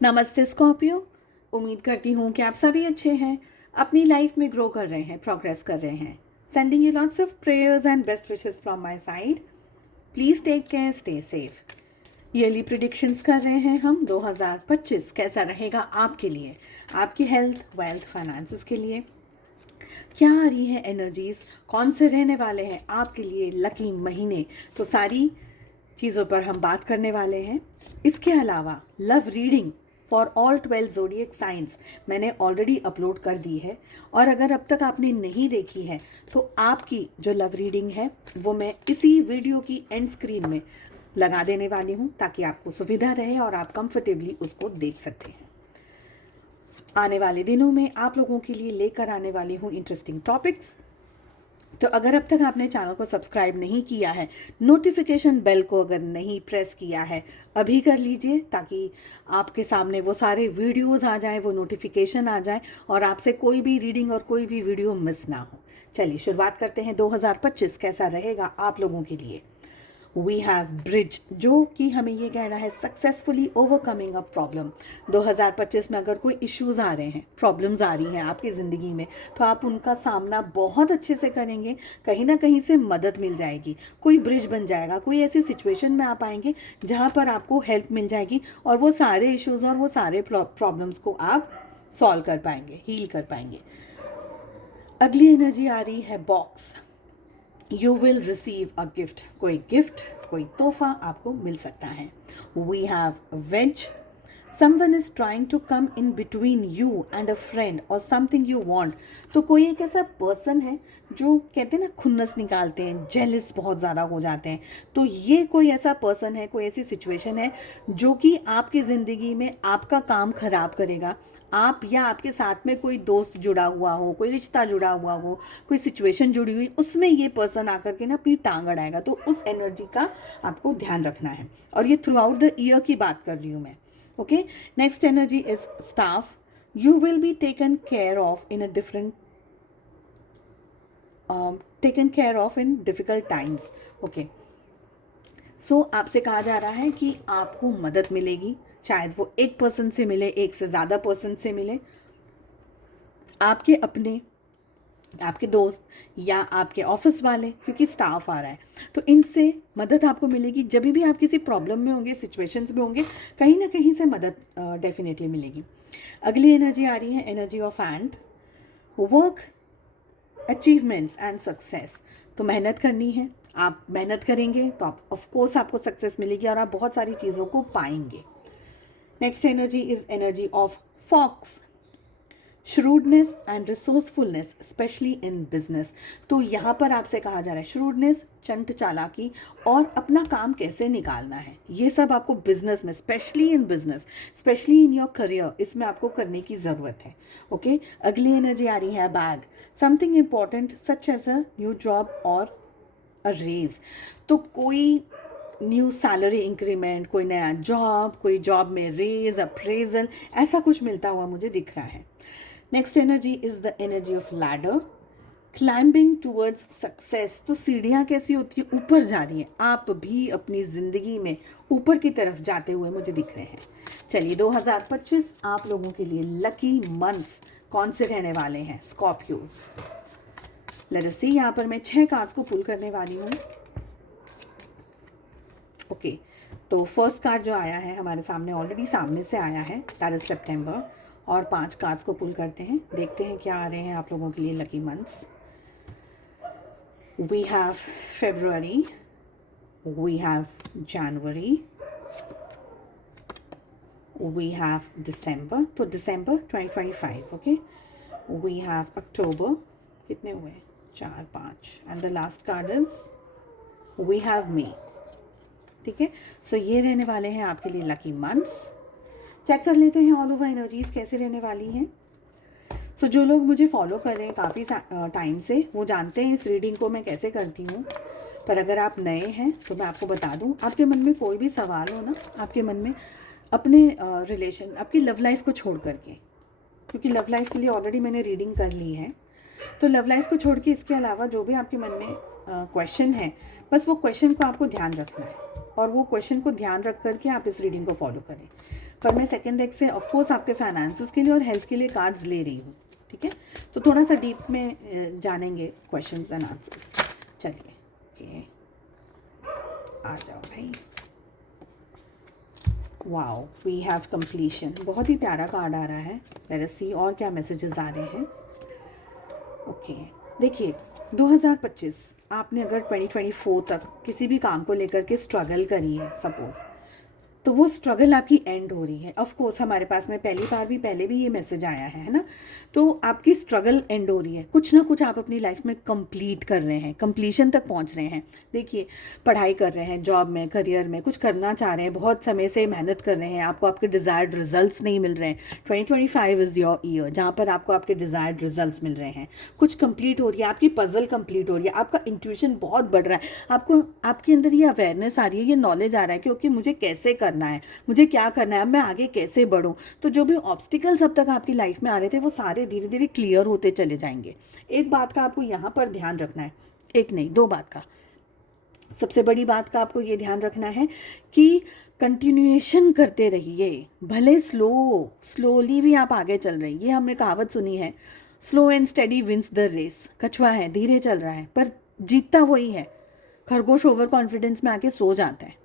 नमस्ते स्कॉर्पियो। उम्मीद करती हूँ कि आप सभी अच्छे हैं, अपनी लाइफ में ग्रो कर रहे हैं, प्रोग्रेस कर रहे हैं। Sending you lots of prayers and best wishes from my side. Please take care, stay safe. Yearly predictions कर रहे हैं हम 2025 कैसा रहेगा आपके लिए, आपकी हेल्थ, वेल्थ, फाइनेंसेस के लिए। क्या आ रही है एनर्जीज, कौन से रहने वाले हैं आपके लिए लकी महीने, तो सारी चीज़ों पर हम बात करने वाले हैं। इसके अलावा love reading for all 12 zodiac science मैंने ऑलरेडी अपलोड कर दी है, और अगर अब तक आपने नहीं देखी है तो आपकी जो लव रीडिंग है वो मैं इसी वीडियो की एंड स्क्रीन में लगा देने वाली हूँ, ताकि आपको सुविधा रहे और आप कंफर्टेबली उसको देख सकते हैं। आने वाले दिनों में आप लोगों के लिए लेकर आने वाली हूँ इंटरेस्टिंग टॉपिक्स। तो अगर अब तक आपने चैनल को सब्सक्राइब नहीं किया है, नोटिफिकेशन बेल को अगर नहीं प्रेस किया है, अभी कर लीजिए, ताकि आपके सामने वो सारे वीडियोस आ जाएं, वो नोटिफिकेशन आ जाए और आपसे कोई भी रीडिंग और कोई भी वीडियो मिस ना हो। चलिए शुरुआत करते हैं। 2025 कैसा रहेगा आप लोगों के लिए। वी हैव ब्रिज, जो कि हमें ये कहना है सक्सेसफुली ओवरकमिंग अ प्रॉब्लम। 2025 में अगर कोई इश्यूज आ रहे हैं, प्रॉब्लम्स आ रही हैं आपकी ज़िंदगी में, तो आप उनका सामना बहुत अच्छे से करेंगे। कहीं ना कहीं से मदद मिल जाएगी, कोई ब्रिज बन जाएगा, कोई ऐसी सिचुएशन में आप आएंगे जहाँ पर आपको हेल्प मिल जाएगी और वो सारे इश्यूज़ और वो सारे प्रॉब्लम्स को आप सॉल्व कर पाएंगे, हील कर पाएंगे। अगली एनर्जी आ रही है box. You will receive a gift, कोई गिफ्ट, कोई तोहफा आपको मिल सकता है। We have wedge, someone is trying to come in between you and a friend or something you want. तो कोई एक ऐसा पर्सन है जो कहते हैं ना खुन्नस निकालते हैं, जेलिस बहुत ज़्यादा हो जाते हैं। तो ये कोई ऐसा पर्सन है, कोई ऐसी सिचुएशन है जो कि आपकी ज़िंदगी में आपका काम खराब करेगा। आप या आपके साथ में कोई दोस्त जुड़ा हुआ हो, कोई रिश्ता जुड़ा हुआ हो, कोई सिचुएशन जुड़ी हुई, उसमें ये पर्सन आकर के ना अपनी टांग अड़ाएगा। तो उस एनर्जी का आपको ध्यान रखना है, और ये थ्रू आउट द ईयर की बात कर रही हूँ मैं। Okay, next energy is staff. You will be taken care of in a different taken care of in difficult times. Okay, so आपसे कहा जा रहा है कि आपको मदद मिलेगी, शायद वो एक पर्सन से मिले, एक से ज़्यादा पर्सन से मिले, आपके अपने, आपके दोस्त या आपके ऑफिस वाले, क्योंकि स्टाफ आ रहा है तो इनसे मदद आपको मिलेगी। जब भी आप किसी प्रॉब्लम में होंगे, सिचुएशंस में होंगे, कहीं ना कहीं से मदद डेफिनेटली मिलेगी। अगली एनर्जी आ रही है energy of and. Work, achievements and success. तो मेहनत करनी है, आप मेहनत करेंगे तो आप ऑफकोर्स आपको सक्सेस मिलेगी और आप बहुत सारी चीज़ों को पाएंगे। Next energy is energy of fox. Shrewdness and resourcefulness specially in business. तो यहाँ पर आपसे कहा जा रहा है श्रूडनेस, चंट चालाकी, और अपना काम कैसे निकालना है, ये सब आपको बिजनेस में, specially in business, specially in your career, इसमें आपको करने की ज़रूरत है। ओके, अगली एनर्जी आ रही है bag. Something important such as a new job or a raise. तो कोई न्यू सैलरी इंक्रीमेंट, कोई नया जॉब, कोई जॉब में रेज, अप्रेजल, ऐसा कुछ मिलता हुआ मुझे दिख रहा है। Next energy is the energy of ladder. Climbing towards success. तो सीढ़ियाँ कैसी होती है, ऊपर जा रही है, आप भी अपनी ज़िंदगी में ऊपर की तरफ जाते हुए मुझे दिख रहे हैं। चलिए 2025 आप लोगों के लिए लकी मंथ्स कौन से रहने वाले हैं स्कॉर्पियोज। लेट अस सी, यहाँ पर मैं 6 कार्ड्स को पुल करने वाली हूँ। ओके, तो फर्स्ट कार्ड जो आया है हमारे सामने, ऑलरेडी सामने से आया है, दैट इज सितंबर, और 5 कार्ड्स को पुल करते हैं, देखते हैं क्या आ रहे हैं आप लोगों के लिए lucky months. We have February, we have January, we have December, तो दिसंबर 2025। ओके, वी हैव अक्टूबर, कितने हुए, 4 5, and the last card is we have May. ठीक है, सो ये रहने वाले हैं आपके लिए लकी मंथ्स। चेक कर लेते हैं ऑल ओवर एनर्जीज कैसे रहने वाली हैं। सो जो लोग मुझे फॉलो कर रहे हैं काफ़ी टाइम से, वो जानते हैं इस रीडिंग को मैं कैसे करती हूँ। पर अगर आप नए हैं तो मैं आपको बता दूँ, आपके मन में कोई भी सवाल हो ना, आपके मन में अपने रिलेशन, आपकी लव लाइफ को छोड़ करके, क्योंकि लव लाइफ के लिए ऑलरेडी मैंने रीडिंग कर ली है, तो लव लाइफ को छोड़ के इसके अलावा जो भी आपके मन में क्वेश्चन है, बस वो क्वेश्चन को आपको ध्यान रखना है। और वो क्वेश्चन को ध्यान रख करके आप इस रीडिंग को फॉलो करें। पर मैं सेकेंड डेक से ऑफकोर्स आपके फाइनेंसेस के लिए और हेल्थ के लिए कार्ड्स ले रही हूँ, ठीक है। तो थोड़ा सा डीप में जानेंगे क्वेश्चंस एंड आंसर्स। चलिए, ओके, आ जाओ भाई। Wow, we have completion. बहुत ही प्यारा कार्ड आ रहा है। लेट अस सी और क्या मैसेजेस आ रहे हैं। ओके, देखिए 2025 आपने अगर 2024 तक किसी भी काम को लेकर के स्ट्रगल करी है सपोज, तो वो स्ट्रगल आपकी एंड हो रही है। ऑफ कोर्स हमारे पास में पहले भी ये मैसेज आया है ना। तो आपकी स्ट्रगल एंड हो रही है, कुछ ना कुछ आप अपनी लाइफ में कंप्लीट कर रहे हैं, कंप्लीशन तक पहुंच रहे हैं। देखिए, पढ़ाई कर रहे हैं, जॉब में, करियर में कुछ करना चाह रहे हैं, बहुत समय से मेहनत कर रहे हैं, आपको आपके डिज़ायर्ड रिजल्ट्स नहीं मिल रहे हैं। 2025 इज़ योर ईयर जहाँ पर आपको आपके डिज़ायर्ड रिजल्ट्स मिल रहे हैं, कुछ कंप्लीट हो रही है, आपकी पजल कंप्लीट हो रही है, आपका इंट्यूशन बहुत बढ़ रहा है, आपको आपके अंदर ये अवेयरनेस आ रही है, ये नॉलेज आ रहा है कि ओके मुझे कैसे करना है, मुझे क्या करना है, अब मैं आगे कैसे बढ़ूं। तो जो भी ऑब्स्टिकल्स अब तक आपकी लाइफ में आ रहे थे वो सारे धीरे धीरे क्लियर होते चले जाएंगे। एक बात का आपको यहाँ पर ध्यान रखना है, एक नहीं दो बात का। सबसे बड़ी बात का आपको ये ध्यान रखना है कि कंटिन्यूएशन करते रहिए, भले स्लोली भी आप आगे चल रहे हैं। ये हमने कहावत सुनी है, slow and steady wins the race. कछुआ है, धीरे चल रहा है पर जीतता वही है। खरगोश ओवर कॉन्फिडेंस में आके सो जाता है।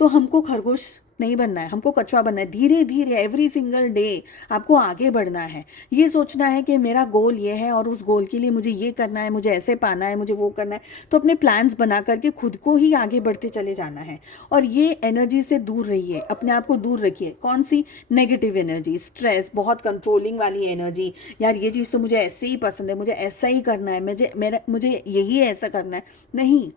तो हमको खरगोश नहीं बनना है, हमको कछुआ बनना है। धीरे धीरे एवरी सिंगल डे आपको आगे बढ़ना है। ये सोचना है कि मेरा गोल ये है और उस गोल के लिए मुझे ये करना है, मुझे ऐसे पाना है, मुझे वो करना है। तो अपने प्लान्स बना करके खुद को ही आगे बढ़ते चले जाना है। और ये एनर्जी से दूर रहिए, अपने आप को दूर रखिए। कौन सी? नेगेटिव एनर्जी, स्ट्रेस, बहुत कंट्रोलिंग वाली एनर्जी। यार ये चीज़ तो मुझे ऐसे ही पसंद है, मुझे ऐसा ही करना है, मुझे यही ऐसा करना है। नहीं,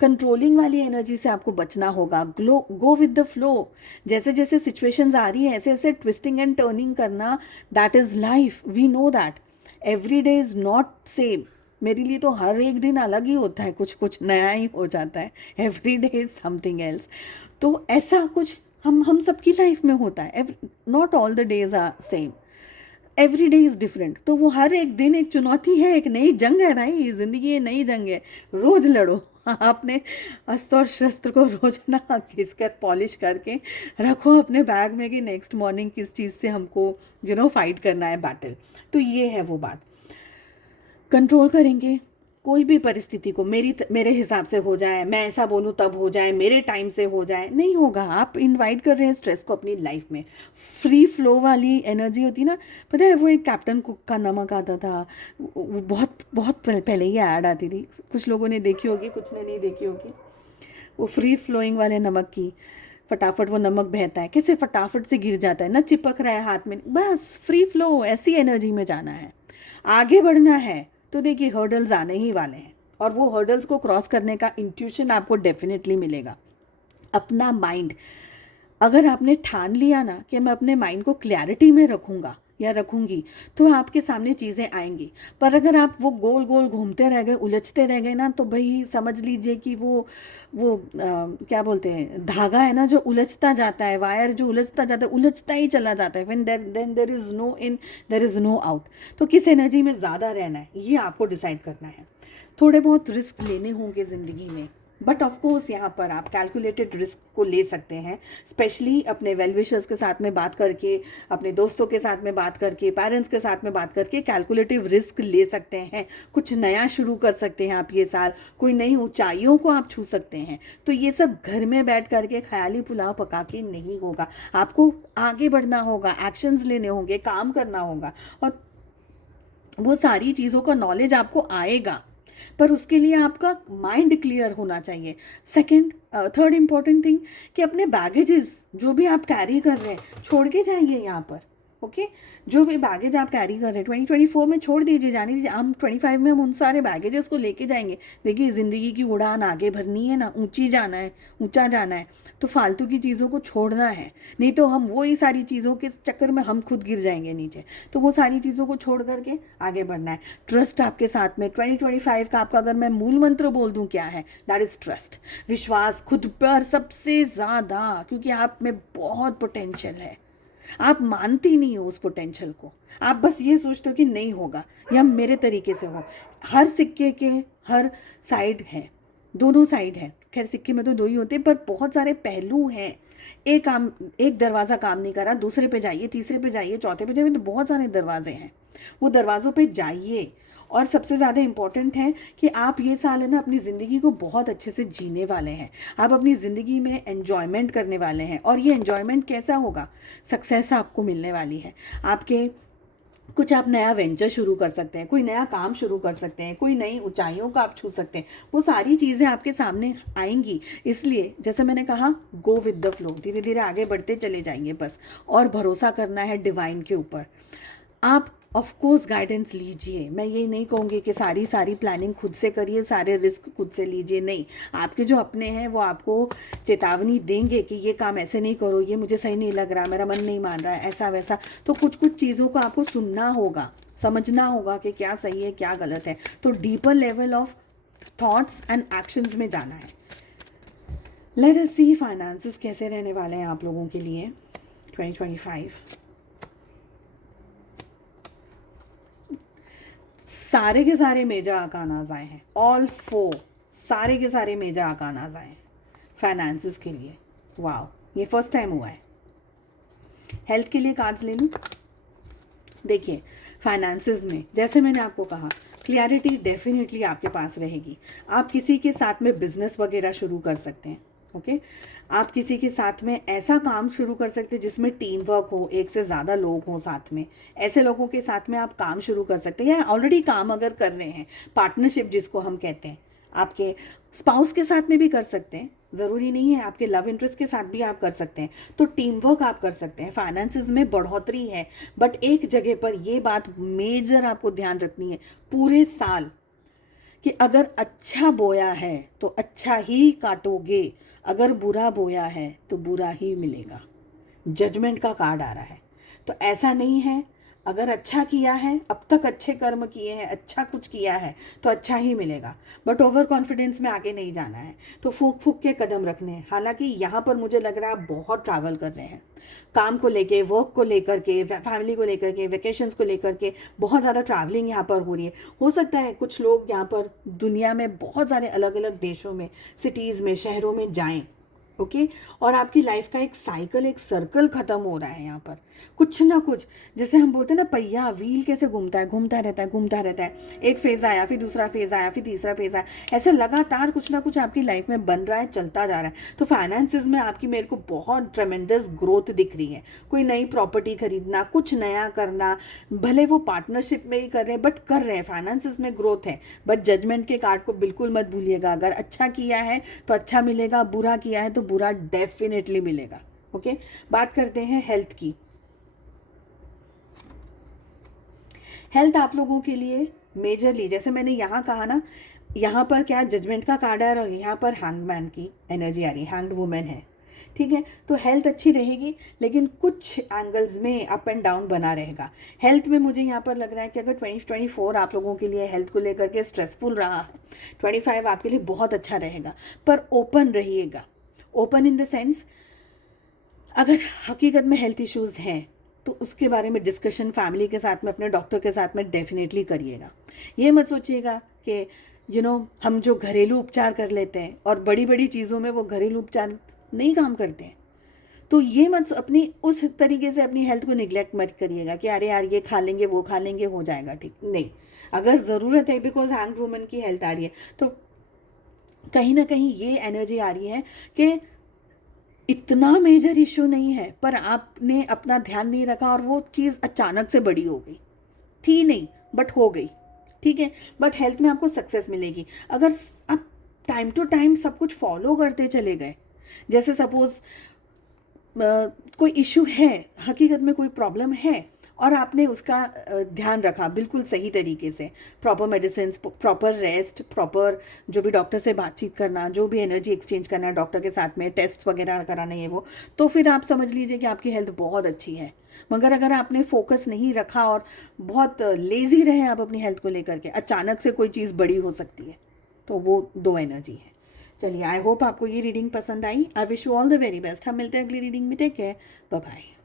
कंट्रोलिंग वाली एनर्जी से आपको बचना होगा। Go with the flow. जैसे जैसे सिचुएशंस आ रही है ऐसे ऐसे ट्विस्टिंग एंड टर्निंग करना, that is life. We know that every day is not same. मेरे लिए तो हर एक दिन अलग ही होता है, कुछ कुछ नया ही हो जाता है। Every day is something else. तो ऐसा कुछ हम सबकी लाइफ में होता है। Not all the days are same, every day is different. तो वो हर एक दिन एक चुनौती है, एक नई जंग है भाई। ज़िंदगी एक नई जंग है, रोज़ लड़ो। आपने अस्त्र और शस्त्र को रोज ना घिस कर पॉलिश करके रखो अपने बैग में कि नेक्स्ट मॉर्निंग किस चीज़ से हमको फाइट करना है बैटल। तो ये है वो बात। कंट्रोल करेंगे कोई भी परिस्थिति को। मेरे हिसाब से हो जाए, मैं ऐसा बोलूँ तब हो जाए, मेरे टाइम से हो जाए, नहीं होगा। आप इनवाइट कर रहे हैं स्ट्रेस को अपनी लाइफ में। फ्री फ्लो वाली एनर्जी होती ना, पता है वो एक कैप्टन कुक का नमक आता था, वो बहुत बहुत पहले ही ऐड आती थी, कुछ लोगों ने देखी होगी, कुछ ने नहीं देखी होगी। वो फ्री फ्लोइंग वाले नमक की, फटाफट वो नमक बहता है, कैसे फटाफट से गिर जाता है ना, चिपक रहा है हाथ में। बस फ्री फ्लो, ऐसी एनर्जी में जाना है, आगे बढ़ना है। तो देखिए हर्डल्स आने ही वाले हैं और वो हर्डल्स को क्रॉस करने का इंट्यूशन आपको डेफिनेटली मिलेगा। अपना माइंड, अगर आपने ठान लिया ना कि मैं अपने माइंड को क्लैरिटी में रखूँगा या रखूँगी, तो आपके सामने चीज़ें आएंगी। पर अगर आप वो गोल गोल घूमते रह गए, उलझते रह गए ना, तो भाई समझ लीजिए कि वो क्या बोलते हैं, धागा है ना जो उलझता जाता है, वायर जो उलझता जाता है, उलझता ही चला जाता है। When then there is no in, there is no out. तो किस एनर्जी में ज़्यादा रहना है ये आपको डिसाइड करना है। थोड़े बहुत रिस्क लेने होंगे ज़िंदगी में, बट ऑफ कोर्स यहाँ पर आप कैलकुलेटेड रिस्क को ले सकते हैं। स्पेशली अपने वेल विशर्स के साथ में बात करके, अपने दोस्तों के साथ में बात करके, पेरेंट्स के साथ में बात करके कैलकुलेटिव रिस्क ले सकते हैं। कुछ नया शुरू कर सकते हैं आप ये साल, कोई नई ऊंचाइयों को आप छू सकते हैं। तो ये सब घर में बैठ करके ख्याली पुलाव पका के नहीं होगा। आपको आगे बढ़ना होगा, एक्शंस लेने होंगे, काम करना होगा, और वो सारी चीज़ों का नॉलेज आपको आएगा। पर उसके लिए आपका माइंड क्लियर होना चाहिए। थर्ड इम्पॉर्टेंट थिंग कि अपने बैगेजेस जो भी आप कैरी कर रहे हैं छोड़ के जाइए यहाँ पर। ओके, जो भी बैगेज आप कैरी कर रहे हैं 2024 में छोड़ दीजिए, जाने दीजिए। हम 25 में हम उन सारे बैगेजेस को लेके जाएंगे। देखिए ज़िंदगी की उड़ान आगे भरनी है ना, ऊंची जाना है, ऊंचा जाना है, तो फालतू की चीज़ों को छोड़ना है। नहीं तो हम वही सारी चीज़ों के चक्कर में हम खुद गिर जाएंगे नीचे। तो वो सारी चीज़ों को छोड़ करके आगे बढ़ना है। ट्रस्ट आपके साथ में 2025 का आपका अगर मैं मूल मंत्र बोल दूँ क्या है, दैट इज़ ट्रस्ट। विश्वास खुद पर सबसे ज़्यादा, क्योंकि आप में बहुत पोटेंशियल है। आप मानती नहीं हो उस पोटेंशियल को, आप बस ये सोचते हो कि नहीं होगा या मेरे तरीके से हो। हर सिक्के के हर साइड है। दोनों साइड है, खैर सिक्के में तो दो ही होते हैं, पर बहुत सारे पहलू हैं। एक दरवाज़ा काम नहीं कर रहा, दूसरे पे जाइए, तीसरे पे जाइए, चौथे पे जाइए, तो बहुत सारे दरवाजे हैं, वो दरवाज़ों पे जाइए। और सबसे ज़्यादा इम्पॉर्टेंट है कि आप ये साल है ना अपनी ज़िंदगी को बहुत अच्छे से जीने वाले हैं। आप अपनी ज़िंदगी में एन्जॉयमेंट करने वाले हैं, और ये एन्जॉयमेंट कैसा होगा, सक्सेस आपको मिलने वाली है। आपके कुछ आप नया वेंचर शुरू कर सकते हैं, कोई नया काम शुरू कर सकते हैं, कोई नई ऊंचाइयों का आप छू सकते हैं, वो सारी चीज़ें आपके सामने आएंगी। इसलिए जैसे मैंने कहा, गो विद द फ्लो, धीरे धीरे आगे बढ़ते चले जाएंगे बस, और भरोसा करना है डिवाइन के ऊपर। आप ऑफ कोर्स गाइडेंस लीजिए, मैं ये नहीं कहूँगी कि सारी प्लानिंग खुद से करिए, सारे रिस्क खुद से लीजिए, नहीं। आपके जो अपने हैं वो आपको चेतावनी देंगे कि ये काम ऐसे नहीं करो, ये मुझे सही नहीं लग रहा, मेरा मन नहीं मान रहा है, ऐसा वैसा। तो कुछ चीज़ों को आपको सुनना होगा, समझना होगा कि क्या सही है क्या गलत है, तो deeper level of thoughts and actions में जाना है। लेट अस सी फाइनेंसेस कैसे रहने वाले हैं आप लोगों के लिए 2025। सारे के सारे मेजर आकानाज आए हैं, ऑल 4, सारे के सारे मेजर आकानाज आए हैं फाइनेंसेस के लिए। वाह, ये फर्स्ट टाइम हुआ है। हेल्थ के लिए कार्ड्स ले लूँ। देखिए, फाइनेंसेस में जैसे मैंने आपको कहा, क्लियरिटी डेफिनेटली आपके पास रहेगी। आप किसी के साथ में बिजनेस वगैरह शुरू कर सकते हैं, ओके। आप किसी के साथ में ऐसा काम शुरू कर सकते हैं जिसमें टीम वर्क हो, एक से ज़्यादा लोग हों साथ में, ऐसे लोगों के साथ में आप काम शुरू कर सकते हैं। या ऑलरेडी काम अगर कर रहे हैं, पार्टनरशिप जिसको हम कहते हैं, आपके स्पाउस के साथ में भी कर सकते हैं, ज़रूरी नहीं है, आपके लव इंटरेस्ट के साथ भी आप कर सकते हैं। तो टीम वर्क आप कर सकते हैं। फाइनेंसेस में बढ़ोतरी है, बट एक जगह पर ये बात मेजर आपको ध्यान रखनी है पूरे साल, कि अगर अच्छा बोया है तो अच्छा ही काटोगे, अगर बुरा बोया है तो बुरा ही मिलेगा। जजमेंट का कार्ड आ रहा है, तो ऐसा नहीं है, अगर अच्छा किया है, अब तक अच्छे कर्म किए हैं, अच्छा कुछ किया है तो अच्छा ही मिलेगा, बट ओवर कॉन्फिडेंस में आगे नहीं जाना है। तो फूक फूक के कदम रखने हैं। हालांकि यहाँ पर मुझे लग रहा है आप बहुत ट्रैवल कर रहे हैं, काम को लेके, वर्क को लेकर के, फैमिली को लेकर के, वेकेशंस को लेकर के, बहुत ज़्यादा ट्रैवलिंग यहाँ पर हो रही है। हो सकता है कुछ लोग यहाँ पर दुनिया में बहुत सारे अलग अलग देशों में, सिटीज़ में, शहरों में जाएं, ओके। और आपकी लाइफ का एक साइकिल, एक सर्कल ख़त्म हो रहा है यहाँ पर, कुछ ना कुछ, जैसे हम बोलते हैं ना, पहिया व्हील कैसे घूमता है, घूमता रहता है, घूमता रहता है। एक फेज़ आया, फिर दूसरा फेज़ आया, फिर तीसरा फेज़ आया, ऐसे लगातार कुछ ना कुछ आपकी लाइफ में बन रहा है, चलता जा रहा है। तो फाइनेंसेस में आपकी मेरे को बहुत ट्रेमेंडस ग्रोथ दिख रही है। कोई नई प्रॉपर्टी खरीदना, कुछ नया करना, भले वो पार्टनरशिप में ही कर रहे हैं, बट कर रहे हैं, फाइनेंसेस में ग्रोथ है। बट जजमेंट के कार्ड को बिल्कुल मत भूलिएगा, अगर अच्छा किया है तो अच्छा मिलेगा, बुरा किया है तो बुरा डेफिनेटली मिलेगा, ओके। बात करते हैं हेल्थ की। हेल्थ आप लोगों के लिए मेजरली, जैसे मैंने यहाँ कहा ना, यहाँ पर क्या जजमेंट का कार्ड है और यहाँ पर हैंगमैन की एनर्जी आ रही है, हैंग्ड वुमेन है, ठीक है। तो हेल्थ अच्छी रहेगी, लेकिन कुछ एंगल्स में अप एंड डाउन बना रहेगा। हेल्थ में मुझे यहाँ पर लग रहा है कि अगर 2024 आप लोगों के लिए हेल्थ को लेकर के स्ट्रेसफुल रहा है, 25 आपके लिए बहुत अच्छा रहेगा। पर ओपन रहिएगा, ओपन इन द सेंस, अगर हकीकत में हेल्थ इश्यूज़ हैं तो उसके बारे में डिस्कशन फैमिली के साथ में, अपने डॉक्टर के साथ में डेफिनेटली करिएगा। ये मत सोचिएगा कि हम जो घरेलू उपचार कर लेते हैं और बड़ी बड़ी चीज़ों में वो घरेलू उपचार नहीं काम करते हैं, तो ये मत अपनी उस तरीके से अपनी हेल्थ को निगलेक्ट मत करिएगा कि अरे यार ये खा लेंगे वो खा लेंगे हो जाएगा ठीक। नहीं, अगर ज़रूरत है, बिकॉज हैंग वुमन की हेल्थ आ रही है, तो कहीं ना कहीं ये एनर्जी आ रही है कि इतना मेजर इशू नहीं है, पर आपने अपना ध्यान नहीं रखा और वो चीज़ अचानक से बड़ी हो गई, थी नहीं बट हो गई, ठीक है। बट हेल्थ में आपको सक्सेस मिलेगी अगर आप टाइम टू टाइम सब कुछ फॉलो करते चले गए। जैसे सपोज कोई इशू है, हकीकत में कोई प्रॉब्लम है और आपने उसका ध्यान रखा बिल्कुल सही तरीके से, proper medicine, proper rest, proper जो भी डॉक्टर से बातचीत करना, जो भी एनर्जी एक्सचेंज करना है डॉक्टर के साथ में, टेस्ट वगैरह कराना है वो, तो फिर आप समझ लीजिए कि आपकी हेल्थ बहुत अच्छी है। मगर अगर आपने फोकस नहीं रखा और बहुत लेज़ी रहे आप अपनी हेल्थ को लेकर के, अचानक से कोई चीज़ बड़ी हो सकती है। तो वो दो एनर्जी है। चलिए, आई होप आपको ये रीडिंग पसंद आई। I wish you all the very best. हम मिलते हैं अगली रीडिंग में। Take care, bye bye.